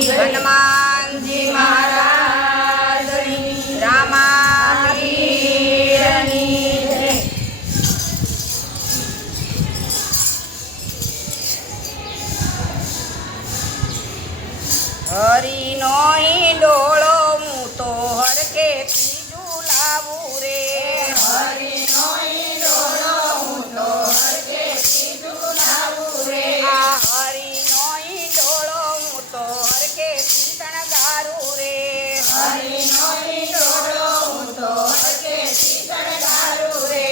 હનુમાનજી મહારાજની રામાપીરની જય. હરિનો હિંડોળો હું તો હરકે બીજું લાવું રે. હરિનો હિંડોળો હું તો હરકે બીજું લાવું રે. આ હરિનો હિંડોળો હું તો હરકે શણગારું રે. હરિનો હિંડોળો હું તો હરકે શણગારું રે.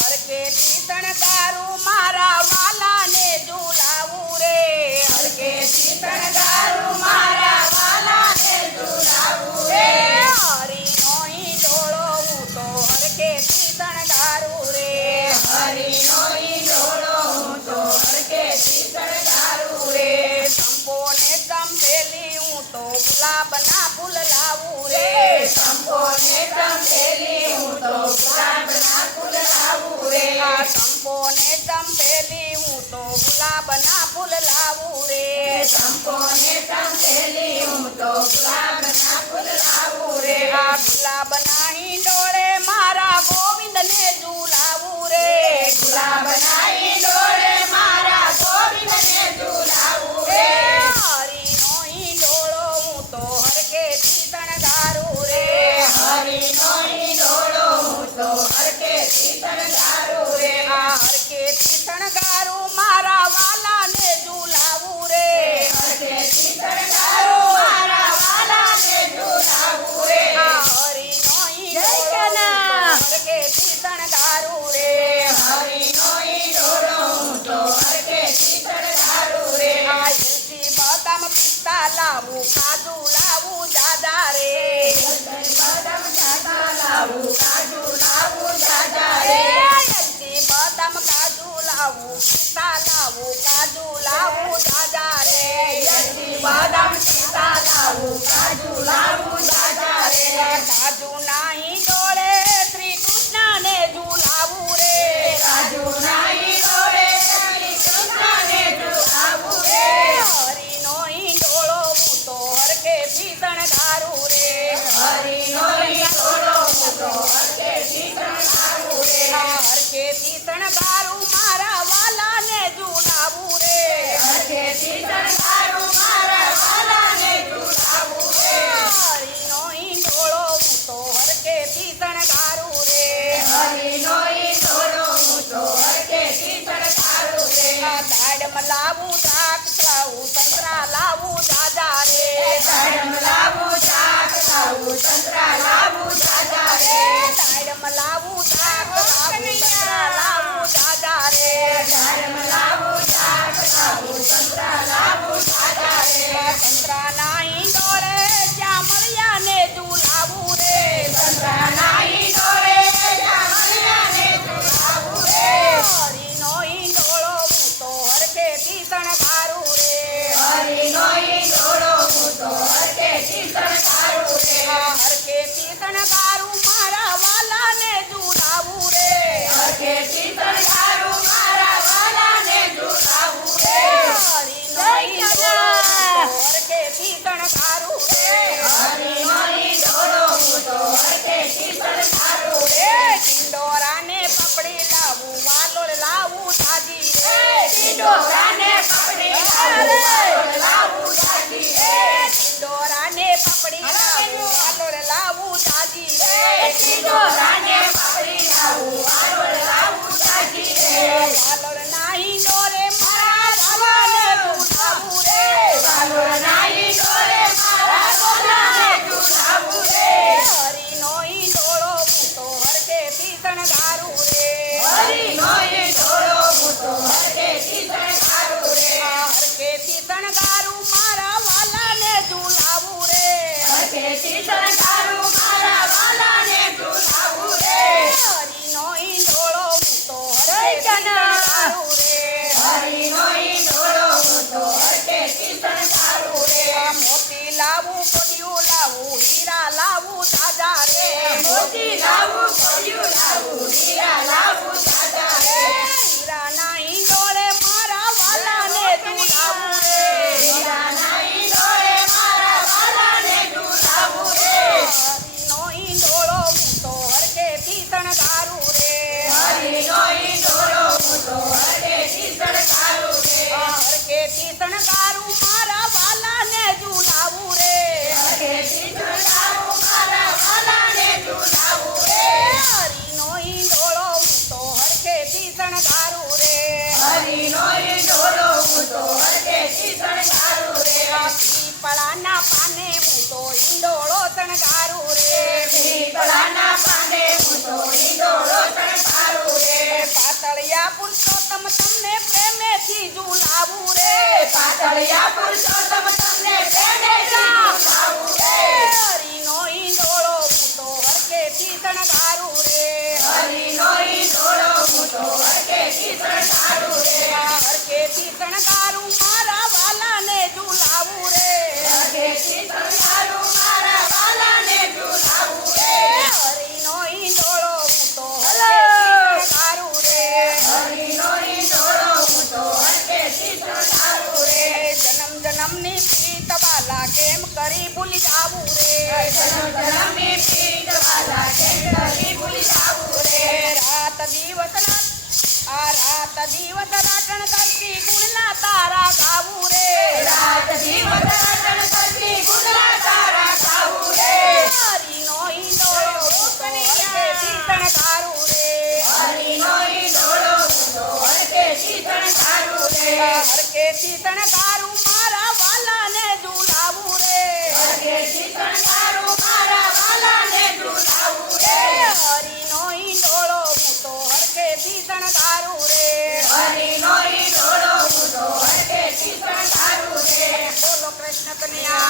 હરકે શણગારું મારા વાલાને ઝુલાવું રે. હરકે શણગારું મારા વાલાને ઝુલાવું રે. હરિનો હિંડોળો હું તો હરકે શણગારું રે. હરિનો હિંડોળો હું તો હરકે શણગારું રે. સંપોને ચંપેલી હું તો ગુલાબના ફૂલ લાવું રે. સંપોને ચંપેલી હું તો ગુલાબના ફૂલ લાવું રે. આ સંપોને ચંપેલી હું તો ગુલાબના ફૂલ લાવું રે. સંપોને ચંપેલી હું તો ગુલાબના ફૂલ લાવું રે. આ ગુલાબના હિંડોળે મારા ગોવિંદને ઝુલાવું રે. ગુલાબના હિંડોળે મારા ગોવિંદને ઝુલાવું રે. હરિનો હિંડોળો હું તો હરકેથી શણગારું રે. હરિનો હિંડોળો હું તો હરકેથી શણગારું રે. આ હરકેથી શણગારું મારા વાલાને ઝુલાવું રે. હરકેથી શણગારું મારા વાલાને ઝુલાવું રે. આ હરિનો હિંડોળો હરકેથી શણગારું રે. હરિનો હિંડોળો હું તો હરકેથી શણગારું રે. આ એલચી બદામ પિસ્તા લાવું કાજુ લાવું જાજા રે. બદામ જાતા લાવું કાજુ લાવું જાજા રે. એલચી બદામ કાજુ લાવું પિસ્તા લાવું કાજુ લાવું જાજા રે. યજી બદામ પિસ્તા લાવું કાજુ લાવું જાજા રે. કાજુ નાહી ડોળે શ્રી કૃષ્ણને ઝુલાવું રે. કાજુ નાહી ડોળે શ્રી કૃષ્ણને ઝુલાવું રે. હરિનો હિંડોળો હું તો હરકેથી શણગારું રે. હરિનો હિંડોળો હું તો હરકેથી શણગારું રે. હરકેથી શણગારું મારા વાલાને ઝુલાવું રે. હરકેથી શણગારું મારા વાલાને ઝુલાવું રે. હરિનો હિંડોળો હું તો હરકેથી શણગારું રે. હરિનો હિંડોળો હું તો હરકેથી શણગારું રે. દાડમ લાવું દ્રાક્ષ લાવું સંતરા લાવું જાજા રે. દાડમ લાવું દ્રાક્ષ લાવું સંતરા લાવું જાજા રે. દાડમ લાવું દ્રાક્ષ લાવું સંતરા લાવું જાજા રે. દાડમ લાવું દ્રાક્ષ લાવું સંતરા લાવું જાજા રે. સંતરાના હિંડોળે જ્યાં મળ્યાને ઝુલાવું રે. સંતરાના હિંડોળે જ્યાં મળ્યાને ઝુલાવું રે. હરિનો હિંડોળો હું તો હરકેથી શણગારું રે. હરિનો હિંડોળો હું તો હરકેથી શણગારું રે. હરકેથી શણગારું મારા વાલાને ઝુલાવું રે. હરકેથી શણગારું મારા વાલાને ઝુલાવું રે. હરિનો હિંડોળો હું તો હરકેથી શણગારું રે. હરિનો હિંડોળો હું તો હરકેથી શણગારું રે. ટિંડોરાને પકડી લાવું વાલોળ લાવું જાજી રે. ટિંડોરાને પકડી લાવું વાલોળ લાવું જાજી રે. ટિંડોરાને પકડી લાવું વાલોળ લાવું જાજી રે. ટિંડોરાને પકડી લાવું વાલોળ લાવું જાજી રે. વાલોળના હિંડોરે મારા વાલાને ઝુલાવું રે. વાલોળના હિંડોળે મારા વાલાને ઝુલાવું રે. હરિનો હિંડોળો હું તો હરકેથી શણગારું રે. હરિનો હિંડોળો હું તો હરકેથી શણગારું રે. હરકેથી શણગારું મારા વાલાને ઝુલાવું રે. હરકેથી શણગારું મારા વાલાને ઝુલાવું રે. હરિનો હિંડોળો પુરુષોત્તમ તમને પ્રેમેથી ઝુલાવું રે પાતળિયા પુરુષોત્તમ તમને પ્રેમેથી ઝુલાવું રે હરીનો ઈંડોળો હું તો હરખેથી શણગારું રે હરીનો ઈંડોળો હું તો હરખેથી શણગારું રે હરખેથી શણગારું મારા વાલાને ઝુલાવું રે હરખેથી શણગારું મારા વાલાને ઝુલાવું રે હરીનો ઈંડોળો હું તો હરખેથી શણગારું રે હરીનો ઈંડોળો હું તો હરખેથી શણગારું રે જન્મ જન્મની પ્રીત વાલા કેમ કરી ભૂલી જાવું રે જન્મ જન્મની પ્રીત વાલા કેમ કરી ભૂલી જાવું રે રાત દિવસ રાટણ કરતી ગુણના તારા ગાવું રે રાત દિવસ રાતણ કરતી ગુણના તારા ગાવું રે હરીનો ઈંડોળો હું તો હરખેથી શણગારું રે હરીનો ઈંડોળો હું તો હરખેથી શણગારું રે હરખેથી શણગારું મારા વાલાને ઝુલાવું રે હરખેથી શણગારું મારા વાલાને ઝુલાવું રે હરીનો ઈંડોળો હું તો હરખેથી શણગારું રે હરીનો ઈંડોળો હું તો હરખેથી શણગારું રે બોલો કૃષ્ણ કનૈયા